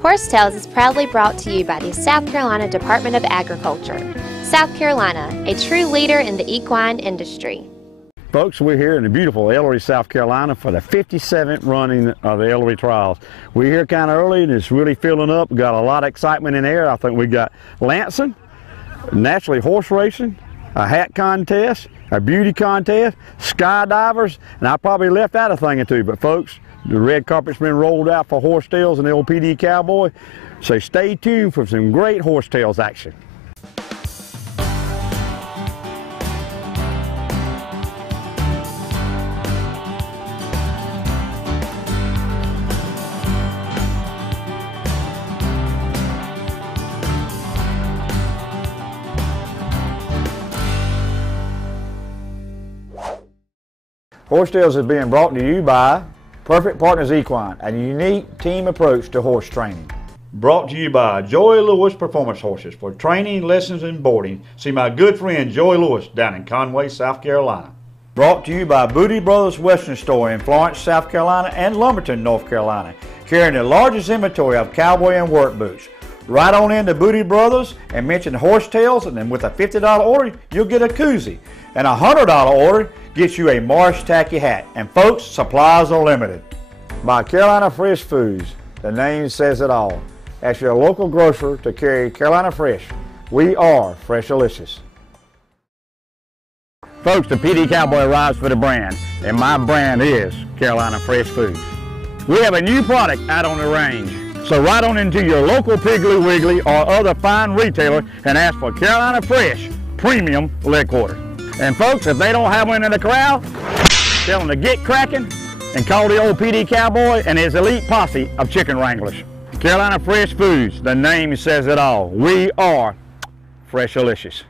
Horse Tales is proudly brought to you by the South Carolina Department of Agriculture. South Carolina, a true leader in the equine industry. Folks, we're here in the beautiful Elloree, South Carolina for the 57th running of the Elloree Trials. We're here kind of early and it's really filling up. We've got a lot of excitement in the air. I think we got lancing, naturally horse racing, a hat contest, a beauty contest, skydivers, and I probably left out a thing or two, but folks, the red carpet's been rolled out for Horse Tales and the old PD Cowboy, so stay tuned for some great Horse Tales action. Horse Tales is being brought to you by Perfect Partners Equine, a unique team approach to horse training. Brought to you by Joy Lewis Performance Horses. For training, lessons, and boarding, see my good friend Joy Lewis down in Conway, South Carolina. Brought to you by Booty Brothers Western Store in Florence, South Carolina and Lumberton, North Carolina, carrying the largest inventory of cowboy and work boots. Right on into Booty Brothers and mention Horse Tales, and then with a $50 order, you'll get a koozie. And a $100 order gets you a Marsh Tacky hat. And folks, supplies are limited. By Carolina Fresh Foods, the name says it all. Ask your local grocer to carry Carolina Fresh. We are Freshalicious. Folks, the PD Cowboy arrives for the brand, and my brand is Carolina Fresh Foods. We have a new product out on the range. So right on into your local Piggly Wiggly or other fine retailer and ask for Carolina Fresh Premium Leg Quarter. And folks, if they don't have one in the corral, tell them to get cracking and call the old PD Cowboy and his elite posse of chicken wranglers. Carolina Fresh Foods, the name says it all. We are Freshalicious.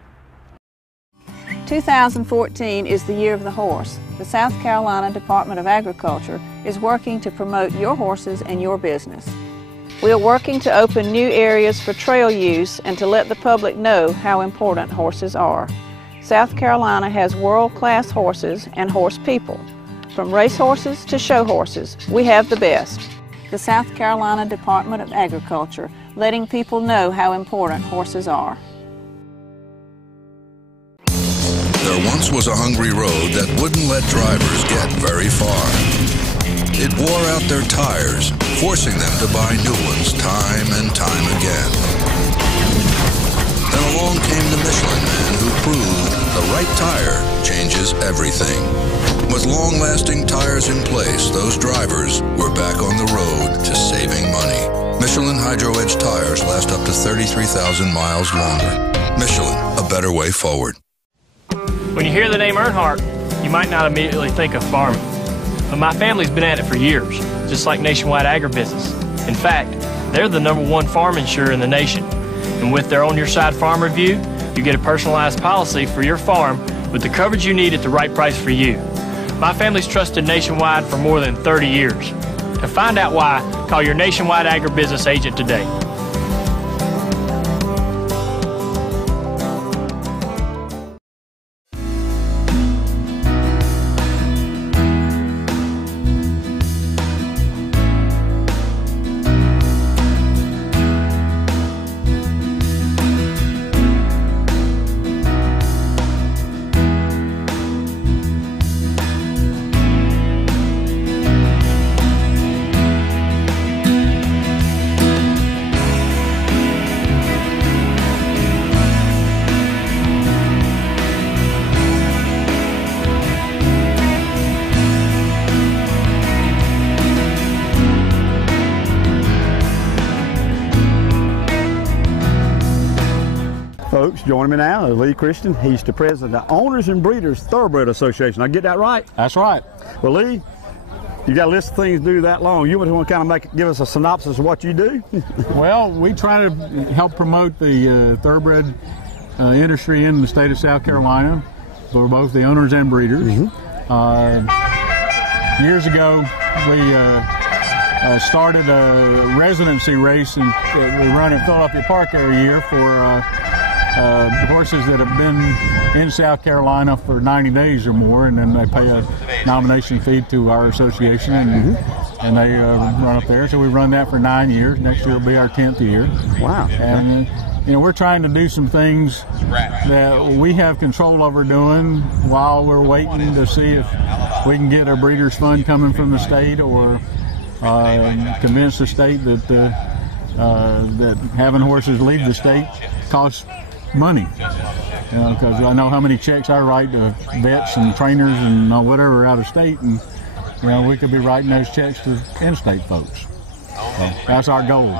2014 is the year of the horse. The South Carolina Department of Agriculture is working to promote your horses and your business. We are working to open new areas for trail use and to let the public know how important horses are. South Carolina has world-class horses and horse people. From race horses to show horses, we have the best. The South Carolina Department of Agriculture, letting people know how important horses are. There once was a hungry road that wouldn't let drivers get very far. It wore out their tires, forcing them to buy new ones time and time again. Then along came the Michelin man who proved the right tire changes everything. With long-lasting tires in place, those drivers were back on the road to saving money. Michelin Hydro Edge tires last up to 33,000 miles longer. Michelin, a better way forward. When you hear the name Earnhardt, you might not immediately think of farming. But my family's been at it for years, just like Nationwide Agribusiness. In fact, they're the #1 farm insurer in the nation. And with their On Your Side Farm Review, you get a personalized policy for your farm with the coverage you need at the right price for you. My family's trusted Nationwide for more than 30 years. To find out why, call your Nationwide Agribusiness agent today. Folks, joining me now is Lee Christian. He's the president of the Owners and Breeders Thoroughbred Association. I get that right? That's right. Well, Lee, you got a list of things to do that long. You want to kind of give us a synopsis of what you do? Well, we try to help promote the thoroughbred industry in the state of South Carolina for both the owners and breeders. Years ago, we started a residency race, and we run in Philadelphia Park every year for horses that have been in South Carolina for 90 days or more, and then they pay a nomination fee to our association, and they run up there. So we run that for 9 years. Next year will be our 10th year. Wow. And you know, we're trying to do some things that we have control over doing while we're waiting to see if we can get a breeders' fund coming from the state, or convince the state that that having horses leave the state costs money. You know, because I know how many checks I write to vets and trainers and whatever out of state, and you know, we could be writing those checks to in-state folks. So that's our goal.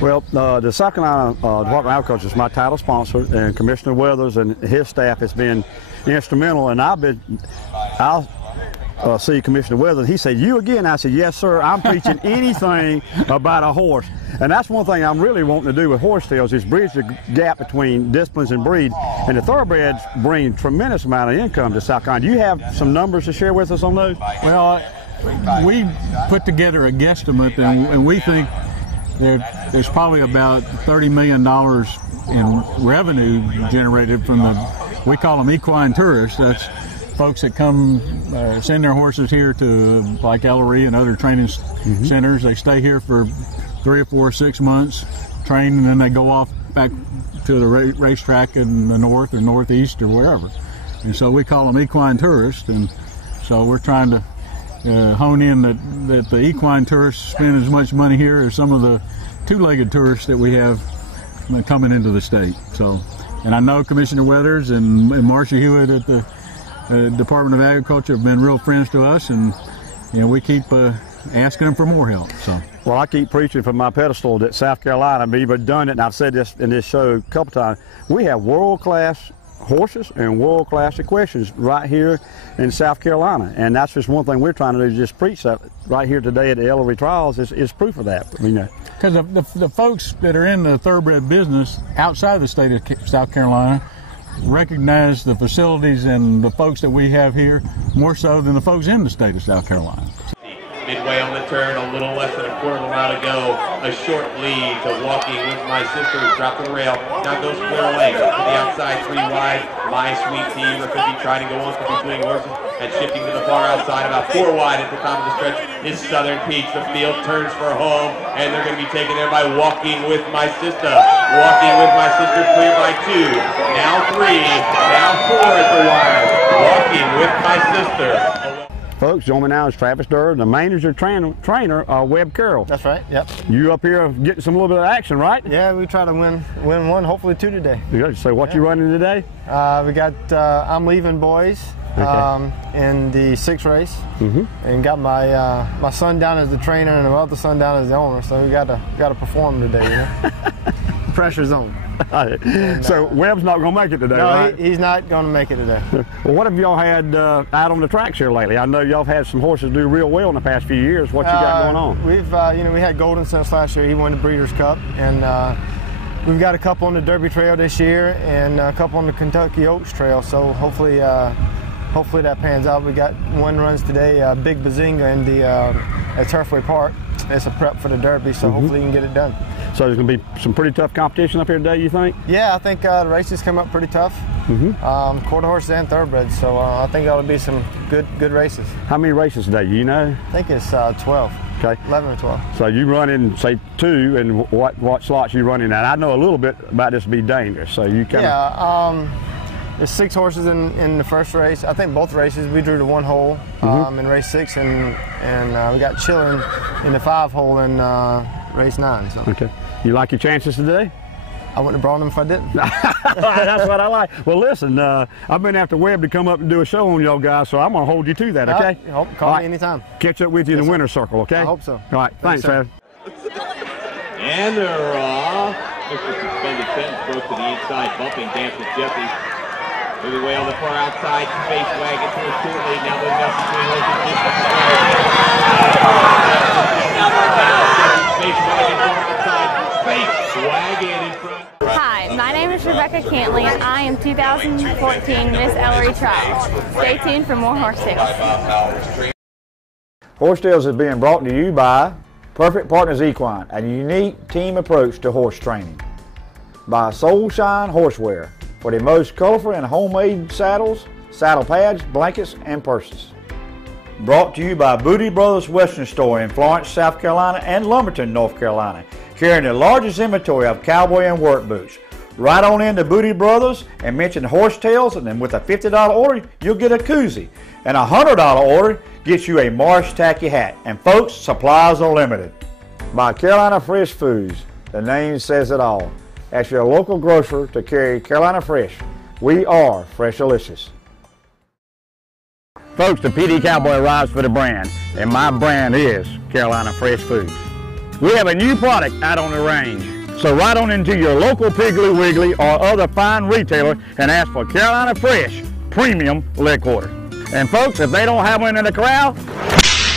Well, the South Carolina Department of Agriculture is my title sponsor, and Commissioner Weathers and his staff has been instrumental. And I'll see Commissioner Weathers. He said, "You again?" I said, "Yes, sir. I'm preaching anything about a horse." And that's one thing I'm really wanting to do with horse sales, is bridge the gap between disciplines and breed. And the thoroughbreds bring tremendous amount of income to South Carolina. Do you have some numbers to share with us on those? Well, we put together a guesstimate, and we think that there's probably about $30 million in revenue generated from we call them equine tourists. That's folks that come send their horses here to like Elloree and other training centers. They stay here for 3 or 4 or 6 months, train, and then they go off back to the racetrack in the north or northeast or wherever. And so we call them equine tourists, and so we're trying to hone in that the equine tourists spend as much money here as some of the two-legged tourists that we have coming into the state. So, and I know Commissioner Weathers and Marcia Hewitt at the Department of Agriculture have been real friends to us, and you know, we keep asking them for more help. So. Well, I keep preaching from my pedestal that South Carolina, we've done it, and I've said this in this show a couple times, we have world-class horses and world-class equestrians right here in South Carolina, and that's just one thing we're trying to do, just preach that right here today at the Elloree Trials is proof of that. You know, because the folks that are in the thoroughbred business outside the state of South Carolina recognize the facilities and the folks that we have here more so than the folks in the state of South Carolina. Midway on the turn, a little less than a quarter of a mile to go. A short lead to Walking With My Sister, who's dropped the rail. Now goes square away to the outside, 3 wide. My Sweet Tea, or could be trying to go on for between horses and shifting to the far outside, about 4 wide at the top of the stretch is Southern Peach. The field turns for home, and they're going to be taken there by Walking With My Sister. Walking With My Sister clear by 2, now 3, now 4 at the wire. Walking With My Sister. Folks, joining me now is Travis Durr, the manager trainer, Webb Carroll. That's right, yep. You up here getting some little bit of action, right? Yeah, we try to win one, hopefully 2 today. Good. So what you running today? We got I'm Leaving Boys in the 6th race, and got my son down as the trainer and my other son down as the owner. So we got to perform today, you know. The pressure's on. And, so Webb's not going to make it today, no, right? He's not going to make it today. Well, what have y'all had out on the tracks here lately? I know y'all have had some horses do real well in the past few years. What you got going on? We've, you know, we had Golden since last year. He won the Breeders' Cup, and we've got a couple on the Derby Trail this year and a couple on the Kentucky Oaks Trail. So hopefully that pans out. We got one runs today, Big Bazinga in the at Turfway Park. It's a prep for the Derby, so hopefully you can get it done. So there's going to be some pretty tough competition up here today, you think? Yeah, I think the races come up pretty tough. Quarter horses and thoroughbreds, so I think that'll be some good races. How many races today, you know? I think it's 12. Okay. 11 or 12. So you run in, say, 2, and what slots you run in at? I know a little bit about this to be dangerous, so you kind of... Yeah, there's 6 horses in the first race. I think both races we drew to 1 hole in race 6, and we got Chillin in the 5 hole in race 9. So. Okay. You like your chances today? I wouldn't have brought them if I didn't. That's what I like. Well, listen, I've been after Webb to come up and do a show on y'all guys, so I'm going to hold you to that, okay? Call me anytime. Catch up with you in the winner's circle, okay? I hope so. All right. Thanks, Travis. And they're off. Mr. Suspended sentence broke to the inside, bumping Dances Jeffries. Moving away on the far outside, Space Wagon to a short lead. Now there's nothing between horses. Space Wagon from outside. Space Wagon in front. Hi, my name is Rebecca Cantley, and I am 2014 Miss Elloree Trials. Stay tuned for more horse tales. Horse Tales is being brought to you by Perfect Partners Equine, a unique team approach to horse training. By Soulshine Horsewear, for the most colorful and homemade saddles, saddle pads, blankets, and purses. Brought to you by Booty Brothers Western Store in Florence, South Carolina and Lumberton, North Carolina, carrying the largest inventory of cowboy and work boots. Right on into Booty Brothers and mention Horsetails, and then with a $50 order, you'll get a koozie. And a $100 order gets you a Marsh Tacky hat. And folks, supplies are limited. By Carolina Fresh Foods, the name says it all. Ask your local grocer to carry Carolina Fresh. We are Freshalicious. Folks, the PD Cowboy arrives for the brand, and my brand is Carolina Fresh Foods. We have a new product out on the range. So right on into your local Piggly Wiggly or other fine retailer and ask for Carolina Fresh Premium Leg Quarter. And folks, if they don't have one in the corral,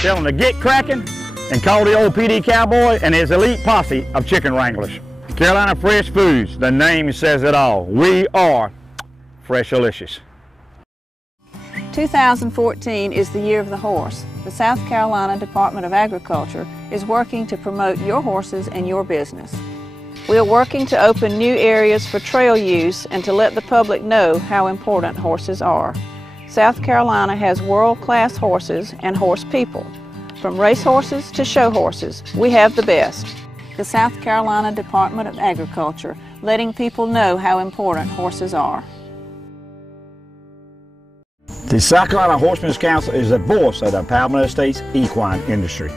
tell them to get cracking and call the old PD Cowboy and his elite posse of chicken wranglers. Carolina Fresh Foods, the name says it all. We are Freshalicious. 2014 is the year of the horse. The South Carolina Department of Agriculture is working to promote your horses and your business. We are working to open new areas for trail use and to let the public know how important horses are. South Carolina has world-class horses and horse people. From race horses to show horses, we have the best. The South Carolina Department of Agriculture, letting people know how important horses are. The South Carolina Horsemen's Council is the voice of the Palmetto State's equine industry.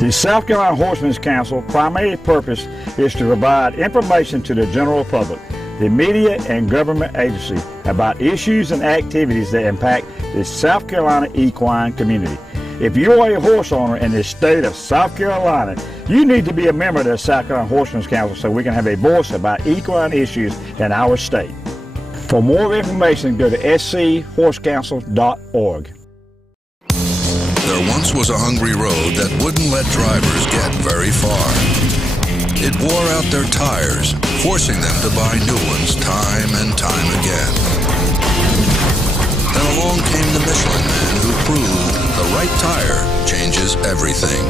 The South Carolina Horsemen's Council primary purpose is to provide information to the general public, the media and government agencies about issues and activities that impact the South Carolina equine community. If you are a horse owner in the state of South Carolina, you need to be a member of the South Carolina Horsemen's Council so we can have a voice about equine issues in our state. For more information, go to schorsecouncil.org. There once was a hungry road that wouldn't let drivers get very far. It wore out their tires, forcing them to buy new ones time and time again. Then along came the Michelin Man who proved the right tire changes everything.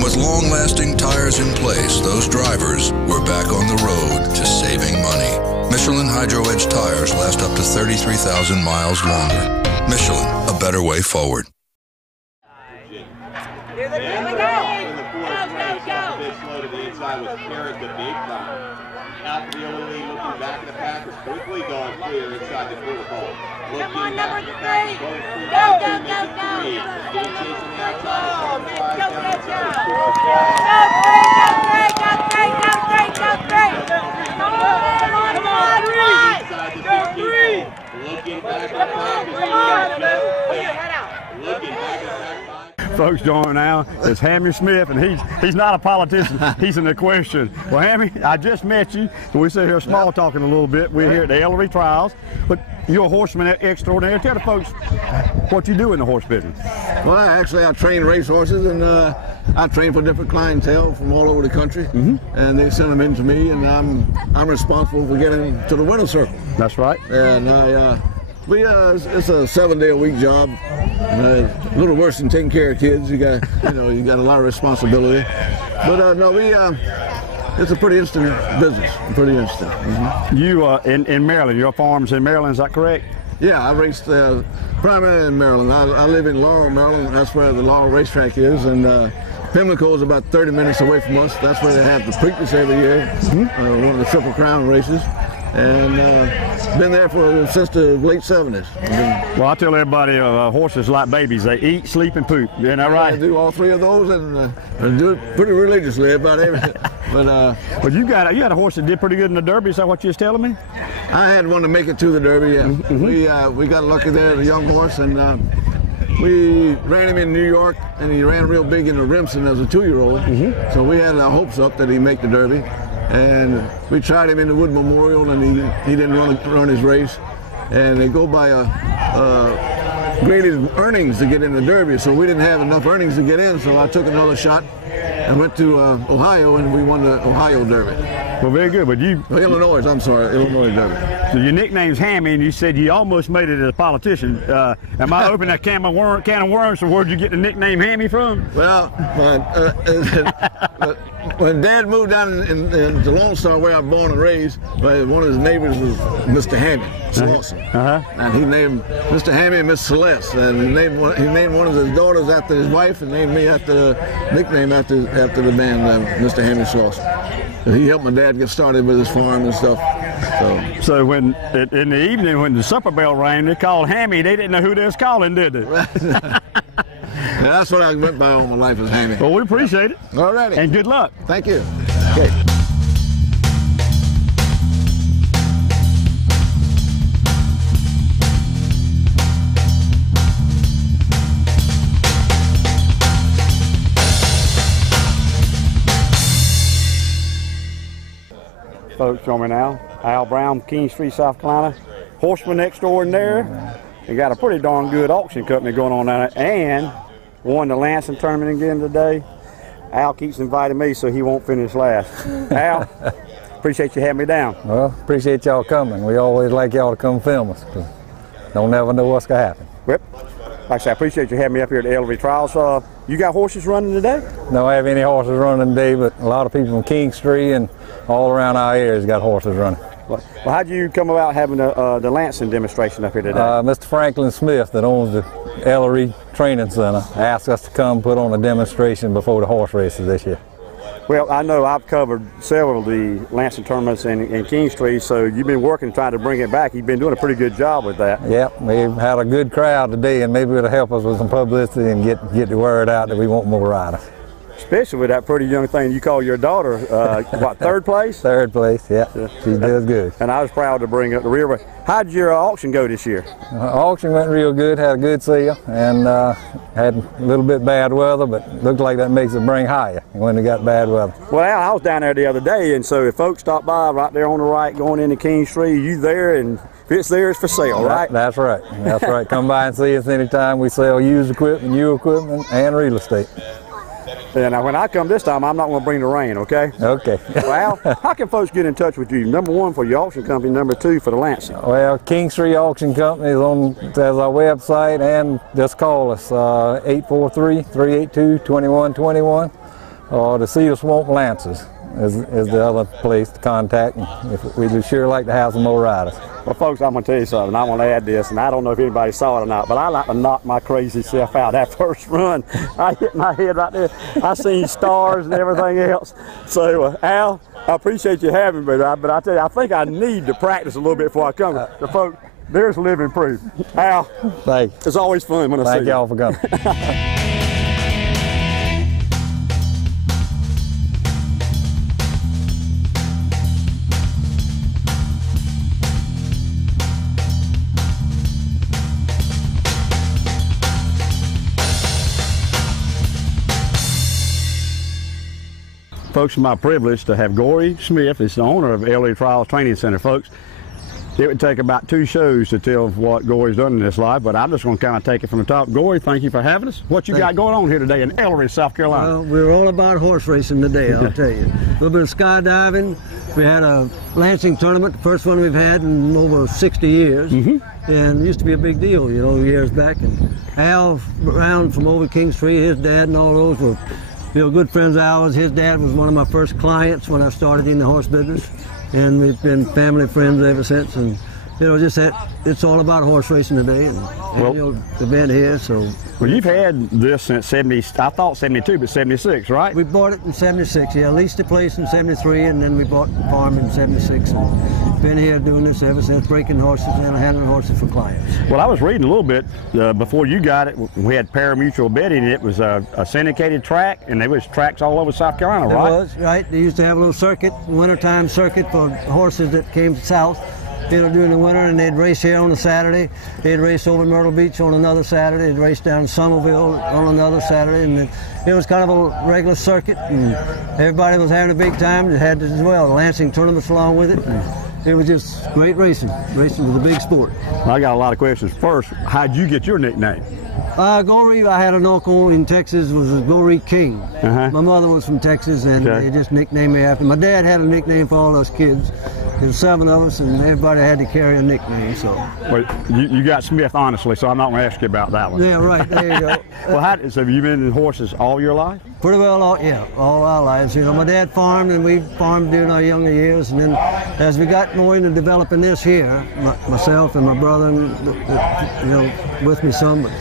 With long-lasting tires in place, those drivers were back on the road to saving money. Michelin Hydro Edge tires last up to 33,000 miles longer. Michelin, a better way forward. Here they go! Go! Slow to the inside with Carrot, the big time. Out to the Elloree, looking back at the Packers, quickly going clear inside the quarter pole. Come on, number 3! Go, go, go, go! Chasing the outside. Go, go, go! Go, 3! Come on, come on! Go, 3! Looking back at the Packers. Put your head out. Looking back at the Packers. Folks, joining now is Hammy Smith, and he's not a politician, he's an equestrian. Well, Hammy, I just met you, and we sit here small talking a little bit. We're here at the Elloree Trials, but you're a horseman extraordinary. Tell the folks what you do in the horse business. Well, actually, I train race horses, and I train for different clientele from all over the country, and they send them in to me, and I'm responsible for getting them to the winner's circle. That's right. And it's a 7-day-a-week job. A little worse than taking care of kids. You got a lot of responsibility. But it's a pretty interesting business. Pretty interesting. You in Maryland. Your farm's in Maryland. Is that correct? Yeah, I raced primarily in Maryland. I live in Laurel, Maryland. That's where the Laurel racetrack is, and Pimlico is about 30 minutes away from us. That's where they have the Preakness every year, one of the Triple Crown races. And been there since the late 70s. Well, I tell everybody horses like babies. They eat, sleep, and poop. Isn't that right? I do all three of those, and do it pretty religiously about everything. But you had a horse that did pretty good in the Derby. Is that what you was telling me? I had one to make it to the Derby. Yeah, we got lucky there, the young horse, and we ran him in New York, and he ran real big in the Remsen as a 2-year-old. So we had our hopes up that he'd make the Derby. And we tried him in the Wood Memorial, and he didn't run his race. And they go by graded earnings to get in the Derby, so we didn't have enough earnings to get in. So I took another shot and went to Ohio, and we won the Ohio Derby. Well, very good. But Illinois Derby. So your nickname's Hammy, and you said you almost made it as a politician. Am I opening a can of worms? So where'd you get the nickname Hammy from? Well, When Dad moved down to Lone Star, where I was born and raised, one of his neighbors was Mr. Hammy, Charleston. And he named Mr. Hammy Miss Celeste, and he named one of his daughters after his wife, and named me nickname after the man, Mr. Hammy Charleston. He helped my dad get started with his farm and stuff. So when in the evening when the supper bell rang, they called Hammy. They didn't know who they was calling, did they? Yeah, that's what I went by all my life as Hammy. Well, we appreciate it. All righty. And good luck. Thank you. Okay. Folks, join me now. Al Brown, King Street, South Carolina. Horseman next door in there. They got a pretty darn good auction company going on down there, and won the Lansing tournament again today. Al keeps inviting me, so he won't finish last. Al, appreciate you having me down. Well, appreciate y'all coming. We always like y'all to come film us, because don't never know what's going to happen. Yep. Like I said, I appreciate you having me up here at the Elloree Trials. You got horses running today? Don't have any horses running today, but a lot of people from King Street and all around our areas got horses running. Well, how did you come about having the Lansing demonstration up here today? Mr. Franklin Smith, that owns the Elloree Training Center, asked us to come put on a demonstration before the horse races this year. Well, I know I've covered several of the Lansing tournaments in King Street, so you've been working trying to bring it back. You've been doing a pretty good job with that. Yep, we've had a good crowd today, and maybe it'll help us with some publicity and get the word out that we want more riders. Especially with that pretty young thing you call your daughter, what, third place? Third place, yeah. She does good. And I was proud to bring up the rear. How did your auction go this year? Auction went real good, had a good sale, and had a little bit bad weather, but looked like that makes it bring higher when it got bad weather. Well, Al, I was down there the other day, and so if folks stop by right there on the right going into King Street, you there, and if it's there, it's for sale, right? That's right. That's right. Come by and see us anytime. We sell used equipment, new equipment, and real estate. Yeah, now when I come this time, I'm not going to bring the rain, okay? Okay. Well, Al, how can folks get in touch with you? Number one, for your auction company. Number two, for the Lansing. Well, King Street Auction Company has our website, and just call us 843-382-2121, or the Cedar Swamp Lancers is the other place to contact. We'd sure like to have some more riders. Well, folks, I'm going to tell you something. I want to add this, and I don't know if anybody saw it or not, but I like to knock my crazy self out that first run. I hit my head right there. I seen stars and everything else. So, Al, I appreciate you having me, but I tell you, I think I need to practice a little bit before I come. The folks, there's living proof. Al, thanks. It's always fun when I see you. Thank y'all for coming. Folks, it's my privilege to have Gory Smith, is the owner of Elloree Trials Training Center. Folks, it would take about 2 shows to tell what Gory's done in his life, but I'm just going to kind of take it from the top. Gory, thank you for having us. What you got going on here today in Elloree, South Carolina? Well, we're all about horse racing today, I'll tell you. A little bit of skydiving. We had a Lansing tournament, the first one we've had in over 60 years. And it used to be a big deal, you know, years back. And Al Brown from over King Street, his dad and all those were good friends of ours. His dad was one of my first clients when I started in the horse business, and we've been family friends ever since. And you know, just that it's all about horse racing today, and annual event here. So, well, you've had this since '70. I thought '72, but '76, right? We bought it in '76. Yeah, leased the place in '73, and then we bought the farm in '76. And been here doing this ever since, breaking horses and handling horses for clients. Well, I was reading a little bit before you got it. We had pari-mutuel betting. It was a syndicated track, and there was tracks all over South Carolina, right? It was, right. They used to have a little circuit, wintertime circuit for horses that came south. You know, during the winter, and they'd race here on a Saturday. They'd race over Myrtle Beach on another Saturday. They'd race down in Somerville on another Saturday, and it was kind of a regular circuit, and everybody was having a big time. It had as well Lansing tournaments along with it. And it was just great racing. Racing was a big sport. I got a lot of questions. First, how'd you get your nickname? Gory, I had an uncle in Texas, was Elloree King. My mother was from Texas, and they just nicknamed me after. My dad had a nickname for all us kids. There's 7 of us, and everybody had to carry a nickname. So. Well, you got Smith, honestly, so I'm not going to ask you about that one. Yeah, right. There you go. Well, so have you been in horses all your life? Pretty well, all our lives. You know, my dad farmed, and we farmed during our younger years, and then as we got more into developing this here, myself and my brother, with me some, but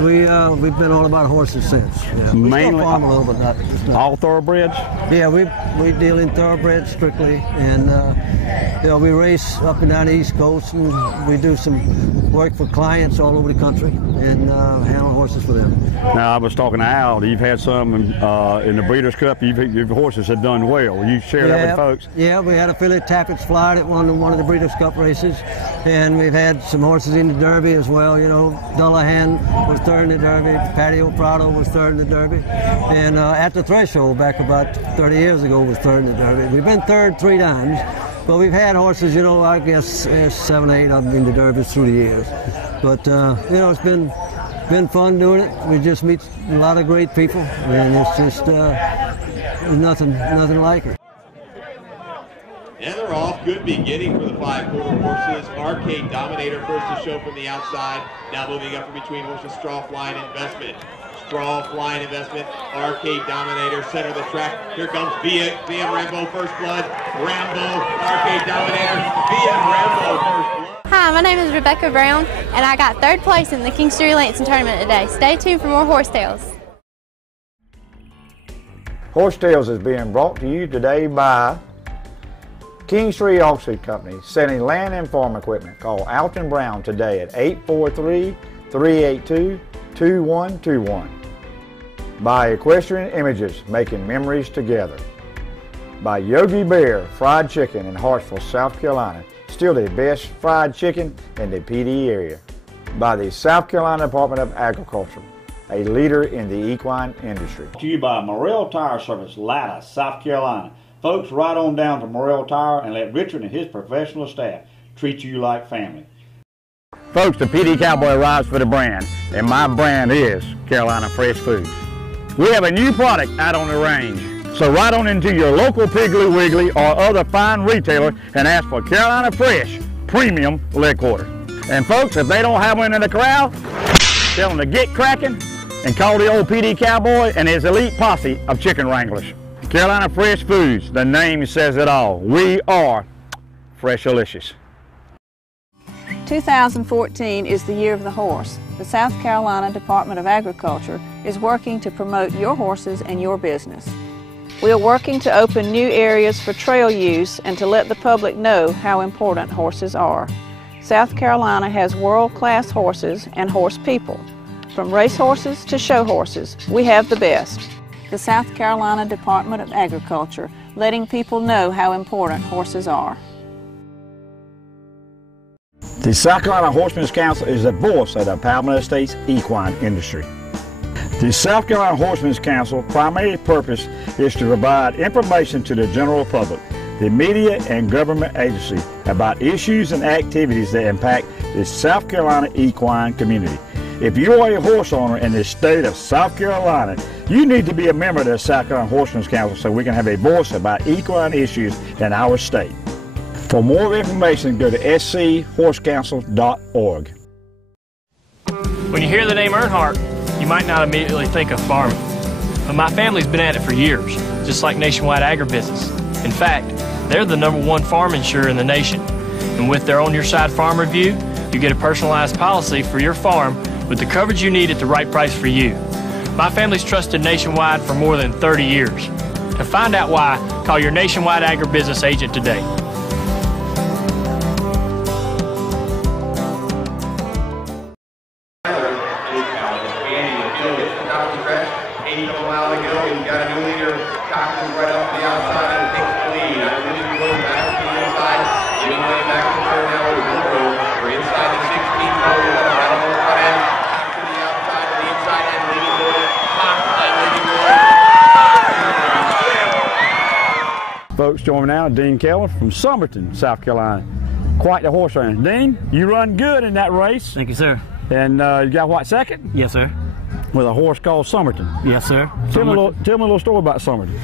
we've been all about horses since. Yeah. We Mainly still farm a little, but not all thoroughbreds. Yeah, we deal in thoroughbreds strictly, and we race up and down the East Coast, and we do some work for clients all over the country, and handle horses for them. Now, I was talking to Al. You've had some in the Breeders' Cup. Your horses have done well. Will you share that with folks? Yeah, we had a filly Tappett's Fly that won one of the Breeders' Cup races, and we've had some horses in the Derby as well. You know, Dullahan was third in the Derby, Patio Prado was third in the Derby, and at the Threshold back about 30 years ago was third in the Derby. We've been third 3 times, but we've had horses, you know, I guess 7 or 8 of them in the Derbies through the years. But it's been fun doing it. We just meet a lot of great people, and it's just nothing like it. And they're off. Good beginning for the 5-quarter horses. Arcade Dominator first to show from the outside. Now moving up from between horses, Straw Flying Investment. Straw Flying Investment, Arcade Dominator, center of the track. Here comes BM Rambo, First Blood. Rambo, Arcade Dominator, BM Rambo, First Blood. Hi, my name is Rebecca Brown, and I got 3rd place in the King Street Lansing tournament today. Stay tuned for more Horse Tales. Horse Tales is being brought to you today by King Street Auction Company, selling land and farm equipment. Call Alton Brown today at 843-382-2121. By Equestrian Images, making memories together. By Yogi Bear Fried Chicken in Hartsville, South Carolina. Still the best fried chicken in the PD area. By the South Carolina Department of Agriculture, a leader in the equine industry. To you by MORRELL Tire Service, Latta, South Carolina. Folks, ride on down to MORRELL Tire and let Richard and his professional staff treat you like family. Folks, the PD Cowboy rides for the brand, and my brand is Carolina Fresh Foods. We have a new product out on the range, so ride on into your local Piggly Wiggly or other fine retailer and ask for Carolina Fresh Premium Leg Quarter. And folks, if they don't have one in the corral, tell them to get cracking and call the old PD Cowboy and his elite posse of chicken wranglers. Carolina Fresh Foods, the name says it all. We are Freshalicious. 2014 is the year of the horse. The South Carolina Department of Agriculture is working to promote your horses and your business. We are working to open new areas for trail use and to let the public know how important horses are. South Carolina has world-class horses and horse people. From race horses to show horses, we have the best. The South Carolina Department of Agriculture, letting people know how important horses are. The South Carolina Horsemen's Council is the voice of the Palmetto Estates equine industry. The South Carolina Horsemen's Council primary purpose is to provide information to the general public, the media and government agency about issues and activities that impact the South Carolina equine community. If you are a horse owner in the state of South Carolina, you need to be a member of the South Carolina Horsemen's Council so we can have a voice about equine issues in our state. For more information, go to schorsecouncil.org. When you hear the name Earnhardt, you might not immediately think of farming. But my family's been at it for years, just like Nationwide Agribusiness. In fact, they're the #1 farm insurer in the nation. And with their On Your Side Farm Review, you get a personalized policy for your farm with the coverage you need at the right price for you. My family's trusted Nationwide for more than 30 years. To find out why, call your Nationwide Agribusiness agent today. Folks, join me now, Dean Keller from Lumberton, South Carolina. Quite the horse runner. Dean, you run good in that race. Thank you, sir. And you got what, second? Yes, sir. with a horse called Lumberton. Yes, sir. Tell me a little story about Lumberton.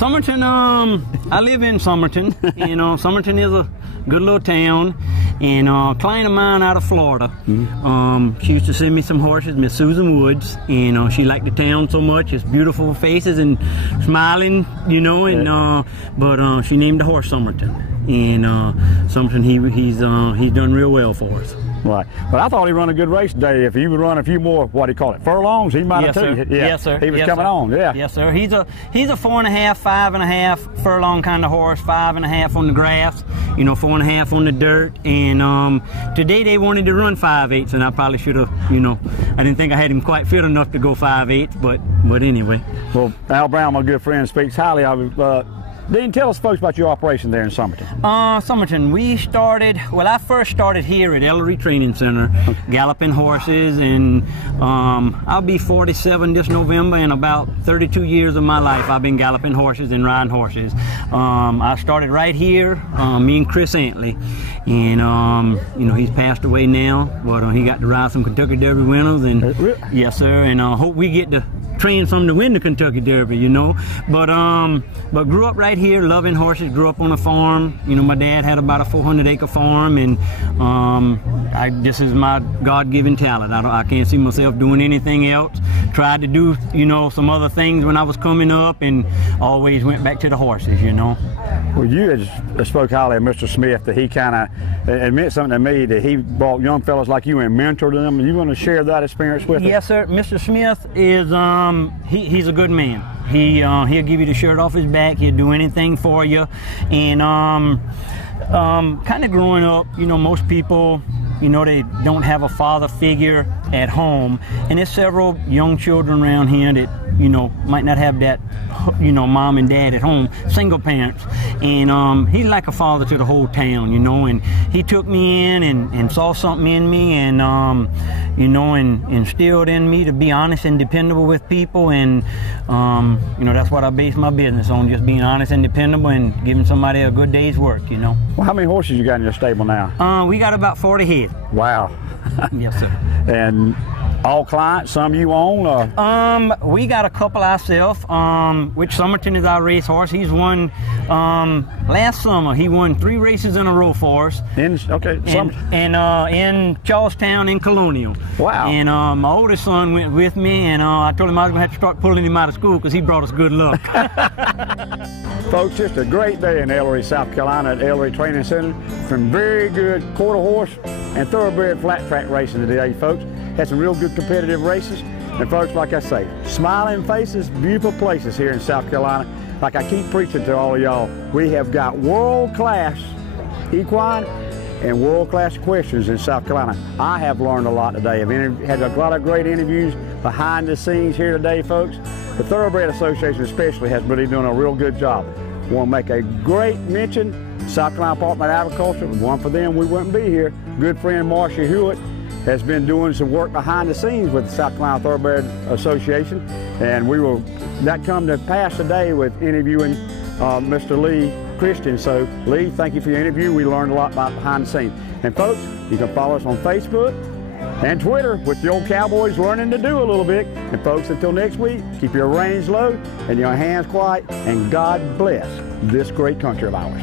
Lumberton, I live in Lumberton. You know, Lumberton is a good little town. And a client of mine out of Florida, she used to send me some horses, Miss Susan Woods, and she liked the town so much. It's beautiful faces and smiling, you know, and but she named the horse Lumberton. And Lumberton, he's done real well for us. Right. But I thought he run a good race today. If he would run a few more, what do you call it, furlongs, he might have too. Yeah. Yes, sir. He was yes, coming sir. on, yeah. Yes, sir. He's a 4.5, 5.5 furlong kind of horse, 5.5 on the grass, you know, 4.5 on the dirt. And today they wanted to run 5/8, and I probably should have, you know, I didn't think I had him quite fit enough to go 5/8, but anyway. Well, Al Brown, my good friend, speaks highly of Dean, tell us folks about your operation there in Lumberton. Lumberton, I first started here at Elloree Training Center, galloping horses, and I'll be 47 this November, and about 32 years of my life I've been galloping horses and riding horses. I started right here, me and Chris Antley, and you know, he's passed away now, but he got to ride some Kentucky Derby winners, and yes, sir, and hope we get to train some to win the Kentucky Derby, you know. But grew up right here, loving horses. Grew up on a farm. You know, my dad had about a 400-acre farm, and this is my God-given talent. I can't see myself doing anything else. Tried to do, you know, some other things when I was coming up, and always went back to the horses, you know. Well, you had spoke highly of Mr. Smith, that he kind of, it meant something to me that he brought young fellas like you and mentored them. You want to share that experience with us? Yes, sir. Mr. Smith is, he's a good man. He'll give you the shirt off his back. He'll do anything for you. And kind of growing up, you know, most people, you know, they don't have a father figure at home. And there's several young children around here that, you know, might not have that, you know, mom and dad at home, single parents. And he's like a father to the whole town, you know, and he took me in and saw something in me, and, you know, and instilled in me to be honest and dependable with people. And, you know, that's what I base my business on, just being honest and dependable and giving somebody a good day's work, you know. Well, how many horses you got in your stable now? We got about 40 head. Wow. Yes, sir. And all clients, some you own? Or? We got a couple ourselves, which Lumberton is our race horse. He's won, last summer, he won 3 races in a row for us. In Charleston and Colonial. Wow. And my oldest son went with me, and I told him I was going to have to start pulling him out of school because he brought us good luck. Folks, just a great day in Elloree, South Carolina at Elloree Training Center. Some very good quarter horse and thoroughbred flat track racing today, folks. Had some real good competitive races. And folks, like I say, smiling faces, beautiful places here in South Carolina. Like I keep preaching to all of y'all, we have got world-class equine and world-class questions in South Carolina. I have learned a lot today. I've had a lot of great interviews behind the scenes here today, folks. The Thoroughbred Association especially has really done a real good job. I want to make a great mention, South Carolina Department of Agriculture. One for them, we wouldn't be here. Good friend Marcia Hewitt has been doing some work behind the scenes with the South Carolina Thoroughbred Association, and that come to pass today with interviewing Mr. Lee Christian. So Lee, thank you for your interview. We learned a lot about behind the scenes. And folks, you can follow us on Facebook and Twitter with the old cowboys learning to do a little bit. And folks, until next week, keep your reins low and your hands quiet, and God bless this great country of ours.